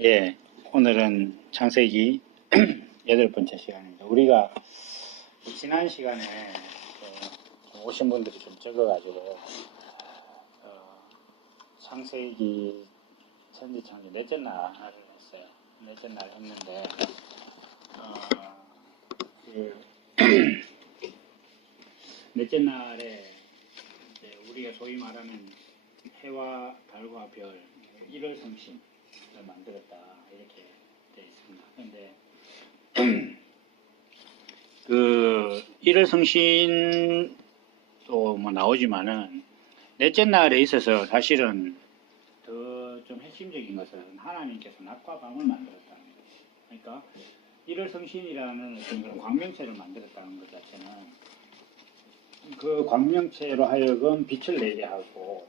예, 오늘은 창세기 8번째 시간입니다. 우리가 지난 시간에 오신 분들이 좀 적어가지고 창세기 천지창조 넷째 날을 했어요. 넷째 날 했는데 그 넷째 날에 이제 우리가 소위 말하는 해와 달과 별, 일월성신을 만들었다 이렇게 되어 있습니다. 그런데 그 일월성신도 뭐 나오지만은 넷째 날에 있어서 사실은 더 좀 핵심적인 것은 하나님께서 낮과 밤을 만들었다는 거예요. 그러니까 일월성신이라는 어떤 그런 광명체를 만들었다는 것 자체는 그 광명체로 하여금 빛을 내게 하고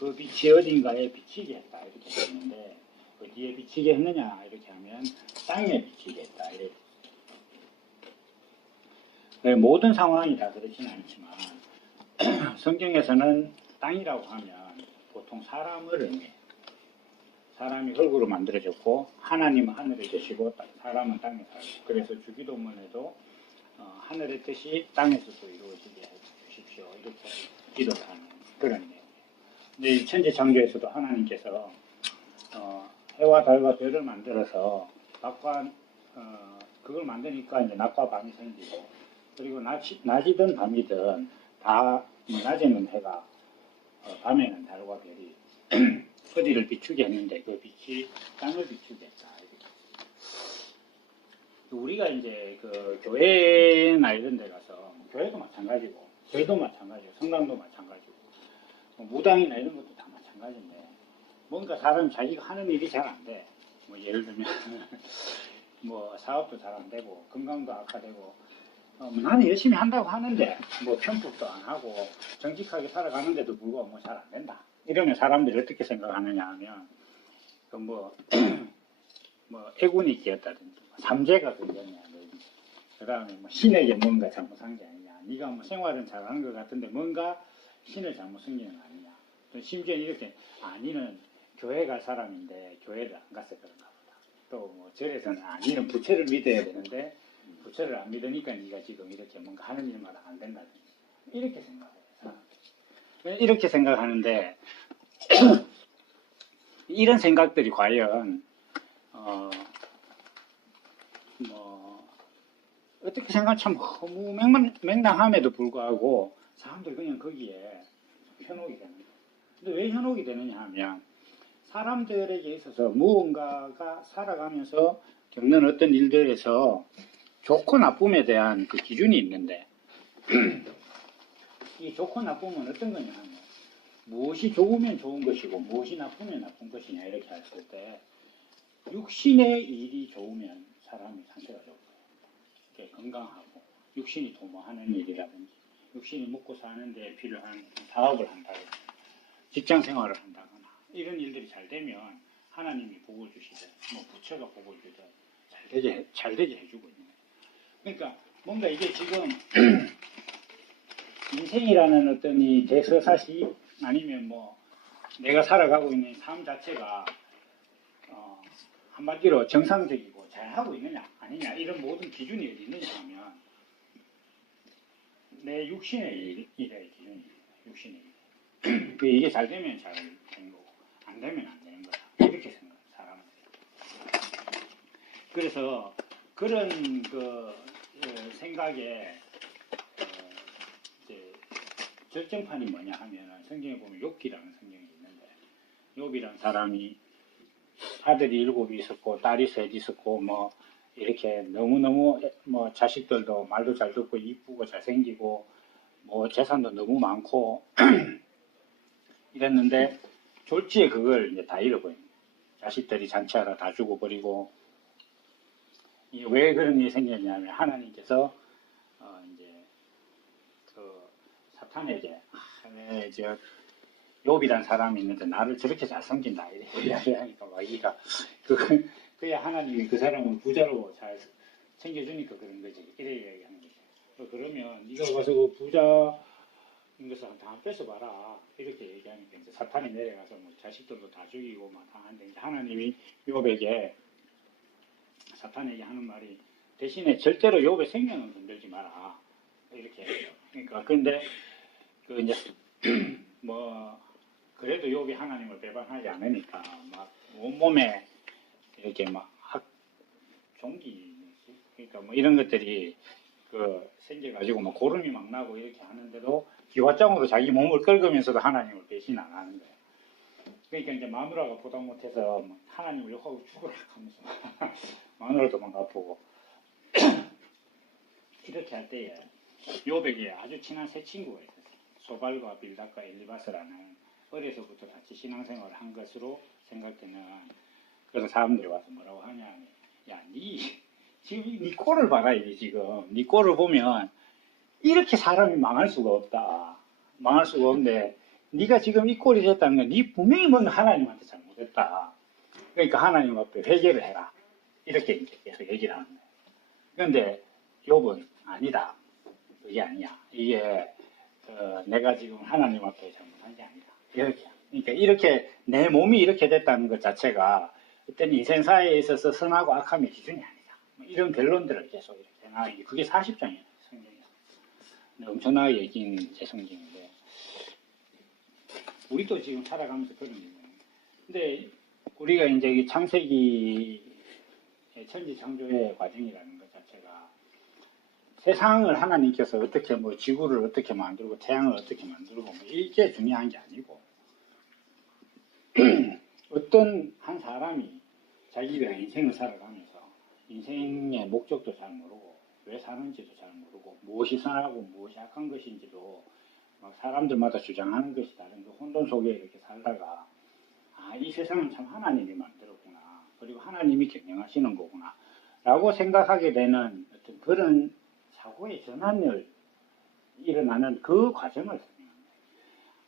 그 빛이 어딘가에 비치게 했다 이렇게 되어 있는데 어디에 비치게 했느냐 이렇게 하면 땅에 비치게 했다 이렇게. 모든 상황이 다 그렇지는 않지만 성경에서는 땅이라고 하면 보통 사람을 의미해요. 사람이 흙으로 만들어졌고 하나님은 하늘에 계시고 사람은 땅에 살고, 그래서 주기도문에도 하늘의 뜻이 땅에서도 이루어지게 해주십시오 이렇게 기도를 하는 그런 내용이에요. 근데 천지창조에서도 하나님께서 해와 달과 별을 만들어서 낮과 그걸 만드니까 이제 낮과 밤이 생기고, 그리고 낮이든 밤이든 다 낮에는 해가 밤에는 달과 별이 어디를 비추게 했는데 그 빛이 땅을 비추게 했다. 우리가 이제 그 교회나 이런 데 가서 교회도 마찬가지고 교회도 마찬가지고 성당도 마찬가지고 무당이나 이런 것도 다 마찬가지인데 뭔가 사람이 자기가 하는 일이 잘 안 돼. 뭐 예를 들면 뭐 사업도 잘 안 되고 건강도 악화되고 뭐 나는 열심히 한다고 하는데 뭐 편법도 안 하고 정직하게 살아가는데도 불구하고 뭐 잘 안 된다. 이러면 사람들이 어떻게 생각하느냐 하면 그 뭐 애군이 끼었다든지 삼재가 걸렸냐, 그 다음에 뭐 신에게 뭔가 잘못한 게 아니냐, 네가 뭐 생활은 잘하는 것 같은데 뭔가 신을 잘못 숨기는 거 아니냐. 심지어 이렇게 니는 교회 갈 사람인데 교회를 안 가서 그런가 보다. 또 뭐 절에서는 니는 부처를 믿어야 되는데 부처를 안 믿으니까 네가 지금 이렇게 뭔가 하는 일마다 안 된다든지 이렇게 생각해요. 이렇게 생각하는데 이런 생각들이 과연 어떻게 생각하면 참 너무 맹랑함에도 불구하고 사람들 그냥 거기에 현혹이 되는 거예요. 근데 왜 현혹이 되느냐 하면 사람들에게 있어서 무언가가 살아가면서 겪는 어떤 일들에서 좋고 나쁨에 대한 그 기준이 있는데 이 좋고 나쁨은 어떤 거냐 하면 무엇이 좋으면 좋은 것이고 무엇이 나쁘면 나쁜 것이냐 이렇게 했을 때 육신의 일이 좋으면 사람이 상태가 좋고 건강하고 육신이 도모하는 일이라든지 육신이 먹고 사는데 필요한 사업을 한다거나 직장 생활을 한다거나 이런 일들이 잘 되면 하나님이 복을 주시든 뭐 부처가 복을 주든 잘 되게 해주고 있는 거예요. 그러니까 뭔가 이게 지금 인생이라는 어떤 이 대서사시 아니면 뭐 내가 살아가고 있는 삶 자체가 한마디로 정상적이고 잘하고 있느냐 아니냐 이런 모든 기준이 어디 있느냐 하면 내 육신의 일의 기준입니다. 육신의 일. 이게 잘 되면 잘 되는 거고 안 되면 안 되는 거다. 이렇게 생각해요. 사람은. 그래서 그런 그 생각에 이제 절정판이 뭐냐 하면 성경에 보면 욥기라는 성경이 있는데 욥이라는 사람이 아들이 7이 있었고 딸이 3 있었고 뭐 이렇게 너무너무 뭐 자식들도 말도 잘 듣고 이쁘고 잘생기고 뭐 재산도 너무 많고 이랬는데 졸지에 그걸 이제 다 잃어버린 거예요. 자식들이 잔치하러 다 죽어버리고. 왜 그런 일이 생겼냐면 하나님께서 이제 그 사탄에게 욥이란 사람이 있는데 나를 저렇게 잘 섬긴다 이렇게 이야기하니까 마귀가 그야 하나님이 그 사람을 부자로 잘 챙겨주니까 그런 거지 이래 이야기하는 거죠. 그러면 네가 가서 그 부자 것을 다 뺏어봐라 이렇게 얘기하니까 이제 사탄이 내려가서 뭐 자식들도 다 죽이고 막 하는데 이제 하나님이 욥에게 사탄에게 하는 말이 대신에 절대로 욥의 생명은 건들지 마라 이렇게 해요. 그러니까 근데 그 이제 뭐 그래도 욥이 하나님을 배반하지 않으니까 막 온몸에 이렇게 막 종기 그러니까 뭐 이런 것들이 그 생겨가지고 뭐 고름이 막 나고 이렇게 하는데도 기와장으로 자기 몸을 긁으면서도 하나님을 배신 안 하는 거예요. 그러니까 이제 마누라가 보다 못해서 하나님을 욕하고 죽으라 하면서 마누라도 막 아프고 이렇게 할 때에 욥에게 아주 친한 세 친구가 있었어요. 소발과 빌닷과 엘리바스라는 어려서부터 같이 신앙생활을 한 것으로 생각되는 그래서 사람들이 와서 뭐라고 하냐 야 지금 네 꼴을 봐라 이게 지금 네 꼴을 보면 이렇게 사람이 망할 수가 없다. 망할 수가 없는데 네가 지금 이 꼴이 됐다는 건 네 분명히 뭔가 하나님한테 잘못했다. 그러니까 하나님 앞에 회개를 해라. 이렇게 이제 계속 얘기를 하는 거예요. 그런데 욥은 아니다. 그게 아니야. 이게 내가 지금 하나님 앞에 잘못한 게 아니다. 이렇게. 그러니까 이렇게 내 몸이 이렇게 됐다는 것 자체가 어떤 인생사에 있어서 선하고 악함의 기준이 아니다. 이런 변론들을 계속 이렇게 나가기. 그게 40장이에요. 성경에서. 엄청나게 얘기인 제 성경인데 우리도 지금 살아가면서 그런 거예요. 근데 우리가 이제 이 창세기 천지창조의 과정이라는 것 자체가 세상을 하나님께서 어떻게 뭐 지구를 어떻게 만들고 태양을 어떻게 만들고 뭐 이게 중요한 게 아니고 어떤 한 사람이 자기가 인생을 살아가면서 인생의 목적도 잘 모르고 왜 사는지도 잘 모르고 무엇이 선하고 무엇이 악한 것인지도 막 사람들마다 주장하는 것이 다른 그 혼돈 속에 이렇게 살다가 이 세상은 참 하나님이 만들었구나 그리고 하나님이 경영하시는 거구나 라고 생각하게 되는 어떤 그런 사고의 전환을 일어나는 그 과정을 설명합니다.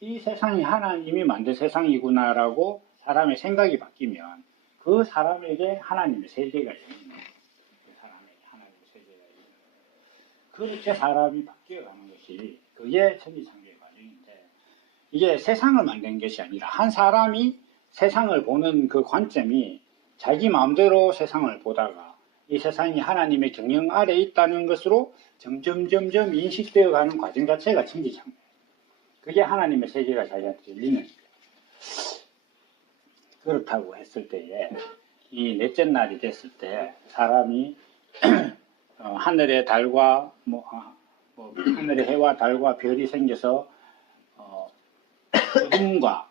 이 세상이 하나님이 만든 세상이구나 라고 사람의 생각이 바뀌면 그 사람에게 하나님의 세계가 열리는 그 사람에게 하나님의 세계가 열리는 그렇게 사람이 바뀌어가는 것이 그게 천지창조의 과정인데 이게 세상을 만든 것이 아니라 한 사람이 세상을 보는 그 관점이 자기 마음대로 세상을 보다가 이 세상이 하나님의 경영 아래 있다는 것으로 점점 인식되어 가는 과정 자체가 천지창조예요. 그게 하나님의 세계가 자기한테 열리는 거예요. 그렇다고 했을 때에 이 넷째 날이 됐을 때 사람이 하늘의 달과 하늘의 해와 달과 별이 생겨서 어둠과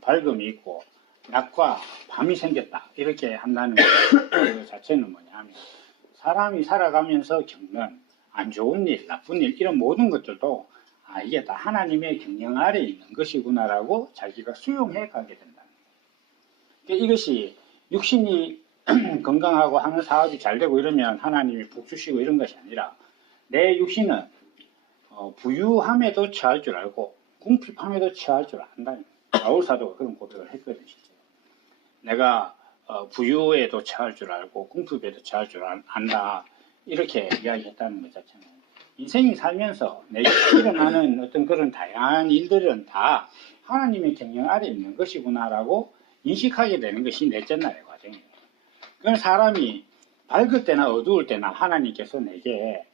밝음이 있고 낮과 밤이 생겼다 이렇게 한다는 그 자체는 뭐냐면 사람이 살아가면서 겪는 안 좋은 일, 나쁜 일 이런 모든 것들도 이게 다 하나님의 경영 아래에 있는 것이구나라고 자기가 수용해 가게 된다는 거예요. 그러니까 이것이 육신이 건강하고 하는 사업이 잘 되고 이러면 하나님이 복 주시고 이런 것이 아니라 내 육신은 부유함에도 처할 줄 알고 궁핍함에도 처할 줄 안다는 거예요. 바울 사도가 그런 고백을 했거든요. 내가 부유에도 처할 줄 알고 궁핍에도 처할 줄 안다 이렇게 이야기했다는 것 자체는 인생이 살면서 내게 일어나는 어떤 그런 다양한 일들은 다 하나님의 경영 아래 있는 것이구나라고 인식하게 되는 것이 넷째 날의 과정이에요. 그건 사람이 밝을 때나 어두울 때나 하나님께서 내게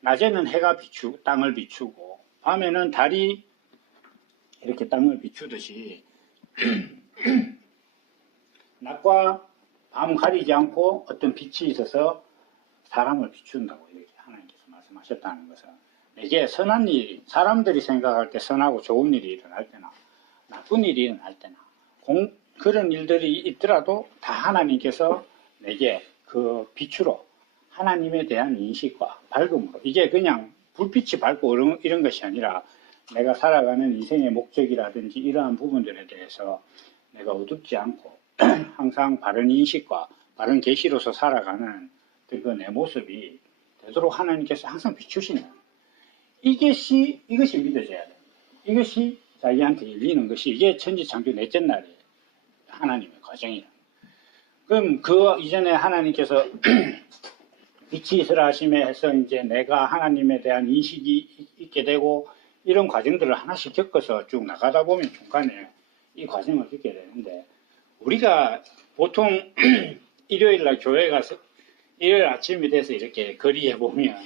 낮에는 해가 땅을 비추고 밤에는 달이 이렇게 땅을 비추듯이 낮과 밤 가리지 않고 어떤 빛이 있어서 사람을 비춘다고 이렇게 하나님께서 말씀하셨다는 것은 내게 선한 일이 사람들이 생각할 때 선하고 좋은 일이 일어날 때나 나쁜 일이 일어날 때나 그런 일들이 있더라도 다 하나님께서 내게 그 빛으로 하나님에 대한 인식과 밝음으로 이게 그냥 불빛이 밝고 이런 것이 아니라 내가 살아가는 인생의 목적이라든지 이러한 부분들에 대해서 내가 어둡지 않고 항상 바른 인식과 바른 계시로서 살아가는 그 내 모습이 되도록 하나님께서 항상 비추시는 이것이 믿어져야 됩니다. 이것이 자기한테 열리는 것이 이게 천지창조 넷째 날의 하나님의 과정이에요. 그럼 그 이전에 하나님께서 빛이 있으라 하심에 해서 이제 내가 하나님에 대한 인식이 있게 되고 이런 과정들을 하나씩 겪어서 쭉 나가다 보면 중간에 이 과정을 겪게 되는데, 우리가 보통 일요일 날 교회 가서 일요일 아침이 돼서 이렇게 거리에 보면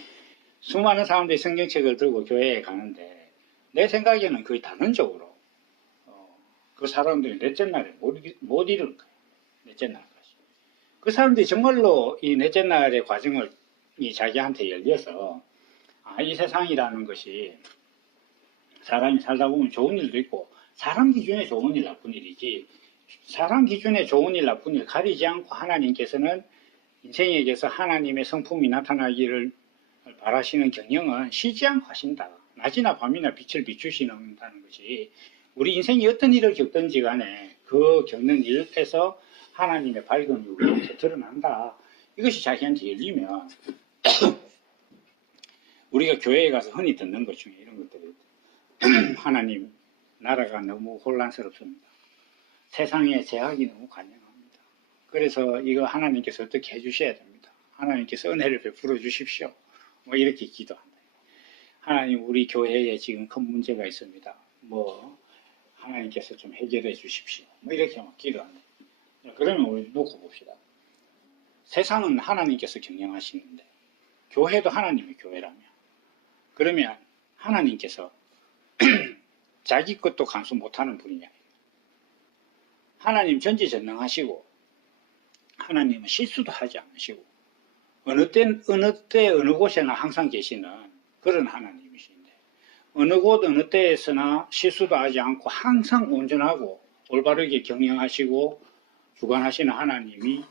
수많은 사람들이 성경책을 들고 교회에 가는데, 내 생각에는 거의 단언적으로 그 사람들이 넷째 날에 못 이룰 거예요. 넷째 날까지. 그 사람들이 정말로 이 넷째 날의 과정을 자기한테 열려서, 이 세상이라는 것이 사람이 살다 보면 좋은 일도 있고, 사람 기준에 좋은 일, 나쁜 일이지, 사람 기준에 좋은 일, 나쁜 일 가리지 않고 하나님께서는 인생에게서 하나님의 성품이 나타나기를 바라시는 경영은 쉬지 않고 하신다. 낮이나 밤이나 빛을 비추시는다는 것이, 우리 인생이 어떤 일을 겪든지 간에 그 겪는 일에서 하나님의 밝음이 우리한테 드러난다. 이것이 자기한테 열리면 우리가 교회에 가서 흔히 듣는 것 중에 이런 것들이 하나님, 나라가 너무 혼란스럽습니다. 세상에 제약이 너무 관영합니다. 그래서 이거 하나님께서 어떻게 해주셔야 됩니다. 하나님께서 은혜를 베풀어 주십시오. 뭐 이렇게 기도한다. 하나님, 우리 교회에 지금 큰 문제가 있습니다. 뭐 하나님께서 좀 해결해 주십시오. 뭐 이렇게 막 기도한다. 그러면 우리 놓고 봅시다. 세상은 하나님께서 경영하시는데 교회도 하나님의 교회라면, 그러면 하나님께서 자기 것도 간수 못하는 분이냐. 하나님 전지전능하시고 하나님은 실수도 하지 않으시고 어느 때 어느 곳에나 항상 계시는 그런 하나님이신데, 어느 곳 어느 때에서나 실수도 하지 않고 항상 온전하고 올바르게 경영하시고 주관하시는 하나님이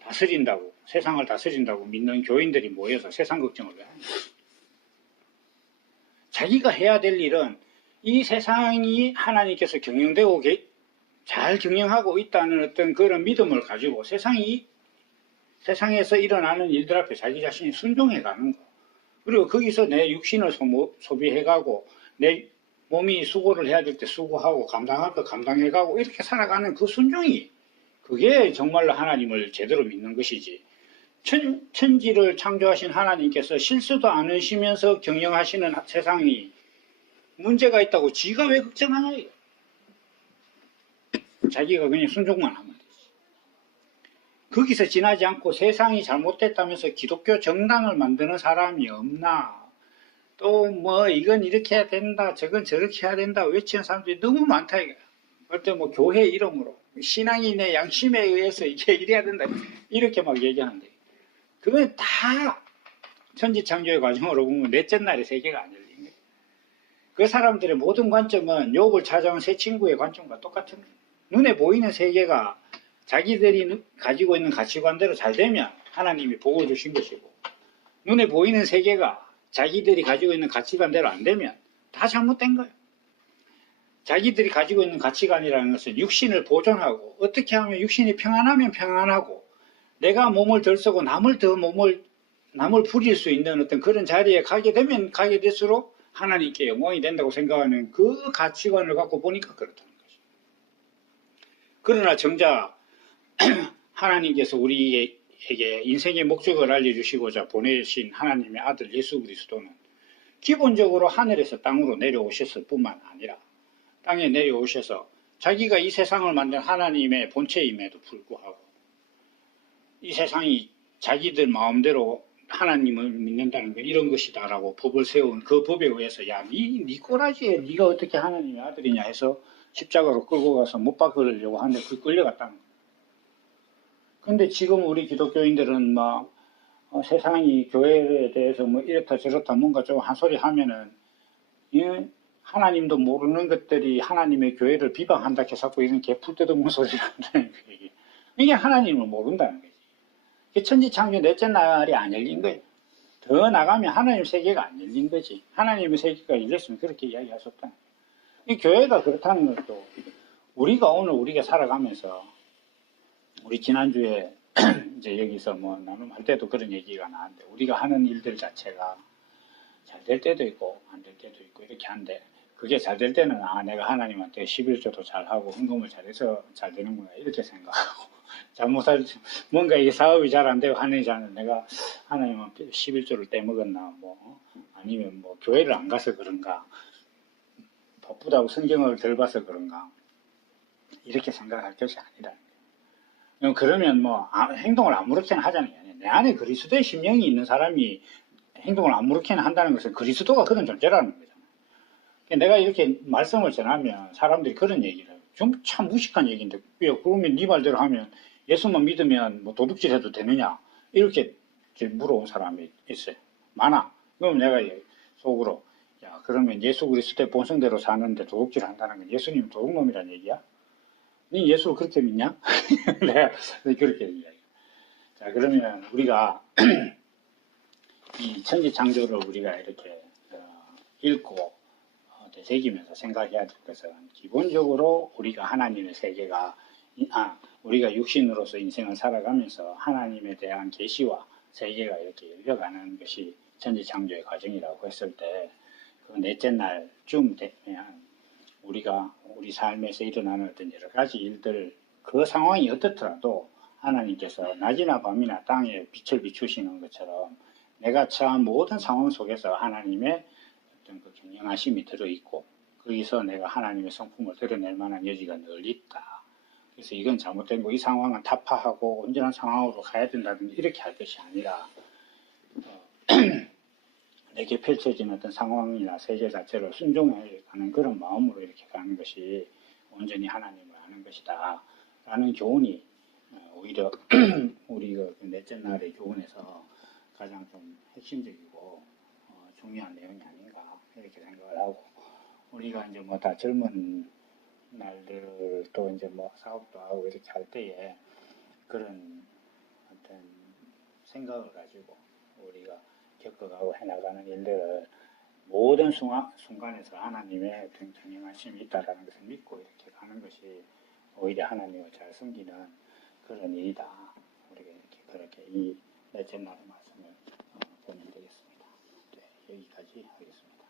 다스린다고, 세상을 다스린다고 믿는 교인들이 모여서 세상 걱정을 왜 합니까? 자기가 해야 될 일은 이 세상이 하나님께서 경영되고 잘 경영하고 있다는 어떤 그런 믿음을 가지고 세상에서 일어나는 일들 앞에 자기 자신이 순종해 가는 거. 그리고 거기서 내 육신을 소비해 가고 내 몸이 수고를 해야 될 때 수고하고 감당할 거 감당해 가고 이렇게 살아가는 그 순종이, 그게 정말로 하나님을 제대로 믿는 것이지, 천지를 창조하신 하나님께서 실수도 않으시면서 경영하시는 세상이 문제가 있다고 지가 왜 걱정하냐. 자기가 그냥 순종만 하면 되지. 거기서 지나지 않고 세상이 잘못됐다면서 기독교 정당을 만드는 사람이 없나. 또 뭐 이건 이렇게 해야 된다, 저건 저렇게 해야 된다 외치는 사람들이 너무 많다 이거야. 그때 뭐 교회 이름으로 신앙이 내 양심에 의해서 이게 이래야 된다 이렇게 막 얘기하는데, 그건 다 천지창조의 과정으로 보면 넷째 날의 세계가 안 열린 거예요. 그 사람들의 모든 관점은 욥을 찾아온 세 친구의 관점과 똑같은 거예요. 눈에 보이는 세계가 자기들이 가지고 있는 가치관대로 잘 되면 하나님이 복을 주신 것이고, 눈에 보이는 세계가 자기들이 가지고 있는 가치관대로 안 되면 다 잘못된 거예요. 자기들이 가지고 있는 가치관이라는 것은 육신을 보존하고, 어떻게 하면 육신이 평안하면 평안하고, 내가 몸을 덜 쓰고 남을 부릴 수 있는 어떤 그런 자리에 가게 되면 가게 될수록 하나님께 영광이 된다고 생각하는 그 가치관을 갖고 보니까 그렇다는 거죠. 그러나 정작 하나님께서 우리에게 인생의 목적을 알려주시고자 보내신 하나님의 아들 예수 그리스도는 기본적으로 하늘에서 땅으로 내려오셨을 뿐만 아니라 땅에 내려오셔서 자기가 이 세상을 만든 하나님의 본체임에도 불구하고 이 세상이 자기들 마음대로 하나님을 믿는다는 게 이런 것이다 라고 법을 세운 그 법에 의해서, 야, 니 꼬라지에 니가 어떻게 하나님의 아들이냐 해서 십자가로 끌고 가서 못 박으려고 하는데 그 끌려갔다는 거예요. 근데 지금 우리 기독교인들은 막 세상이 교회에 대해서 뭐 이렇다 저렇다 뭔가 좀 한 소리 하면은 하나님도 모르는 것들이 하나님의 교회를 비방한다 해서 이런 개풀 뜯어먹는 소리를 한다는 거예요. 이게 하나님을 모른다는 거지. 천지창조 넷째 날이 안 열린 거예요. 더 나가면 하나님 세계가 안 열린 거지. 하나님의 세계가 열렸으면 그렇게 이야기하셨다. 이 교회가 그렇다는 것도 우리가 오늘 살아가면서, 우리 지난주에 이제 여기서 뭐 나눔할 때도 그런 얘기가 나왔는데, 우리가 하는 일들 자체가 잘 될 때도 있고 안 될 때도 있고 이렇게 한데, 그게 잘 될 때는 내가 하나님한테 11조도 잘하고 헌금을 잘해서 잘 되는구나 이렇게 생각하고, 잘못할 뭔가 이 사업이 잘 안 되고 하는 자는 내가 하나님한테 11조를 떼먹었나, 뭐 아니면 뭐 교회를 안 가서 그런가, 바쁘다고 성경을 덜 봐서 그런가 이렇게 생각할 것이 아니라. 그러면 뭐 행동을 아무렇게나 하자는 게 아니에요. 내 안에 그리스도의 심령이 있는 사람이 행동을 아무렇게나 한다는 것은 그리스도가 그런 존재라는 거잖아요. 내가 이렇게 말씀을 전하면 사람들이 그런 얘기를 해요. 좀 참 무식한 얘기인데 그러면 네 말대로 하면 예수만 믿으면 뭐 도둑질해도 되느냐 이렇게 물어온 사람이 있어요. 많아. 그럼 내가 속으로 야 그러면 예수 그리스도의 본성대로 사는데 도둑질 한다는 건 예수님 도둑놈이란 얘기야? 네 예수를 그렇게 믿냐? 내가 그렇게 얘기해요. 자 그러면 우리가 이 천지창조를 우리가 이렇게 읽고 되새기면서 생각해야 될 것은 기본적으로 우리가 하나님의 세계가 우리가 육신으로서 인생을 살아가면서 하나님에 대한 계시와 세계가 이렇게 열려가는 것이 천지창조의 과정이라고 했을 때 그 넷째 날쯤 되면 우리가 우리 삶에서 일어나는 어떤 여러 가지 일들 그 상황이 어떻더라도 하나님께서 낮이나 밤이나 땅에 빛을 비추시는 것처럼 내가 처한 모든 상황 속에서 하나님의 어떤 그 경영하심이 들어있고 거기서 내가 하나님의 성품을 드러낼 만한 여지가 널리 있다. 그래서 이건 잘못된 거, 이 상황은 타파하고 온전한 상황으로 가야 된다든지 이렇게 할 것이 아니라 내게 펼쳐진 어떤 상황이나 세계 자체를 순종해 가는 그런 마음으로 이렇게 가는 것이 온전히 하나님을 아는 것이다. 라는 교훈이 오히려 우리 그 넷째 날의 교훈에서 가장 좀 핵심적이고 중요한 내용이 아닌가 이렇게 생각을 하고 우리가 이제 뭐 다 젊은 날들 또 이제 뭐 사업도 하고 이렇게 할 때에 그런 어떤 생각을 가지고 우리가 겪어가고 해나가는 일들을 모든 순간에서 하나님의 어떤 경영하심이 있다라는 것을 믿고 이렇게 가는 것이 오히려 하나님을 잘 섬기는 그런 일이다. 우리가 이렇게 그렇게 이 넷째 날의 말씀을 보면 되겠습니다. 네, 여기까지 하겠습니다.